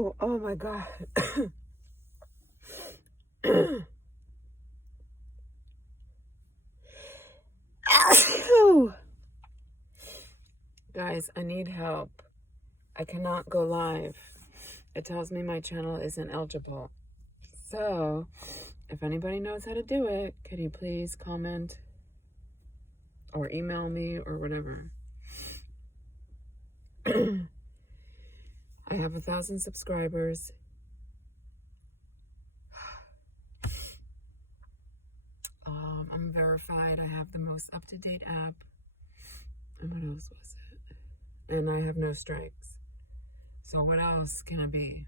Oh my God. Guys, I need help. I cannot go live. It tells me my channel isn't eligible. So, if anybody knows how to do it, can you please comment or email me or whatever? I have 1,000 subscribers. I'm verified. I have the most up-to-date app. And what else was it? And I have no strikes. So what else can it be?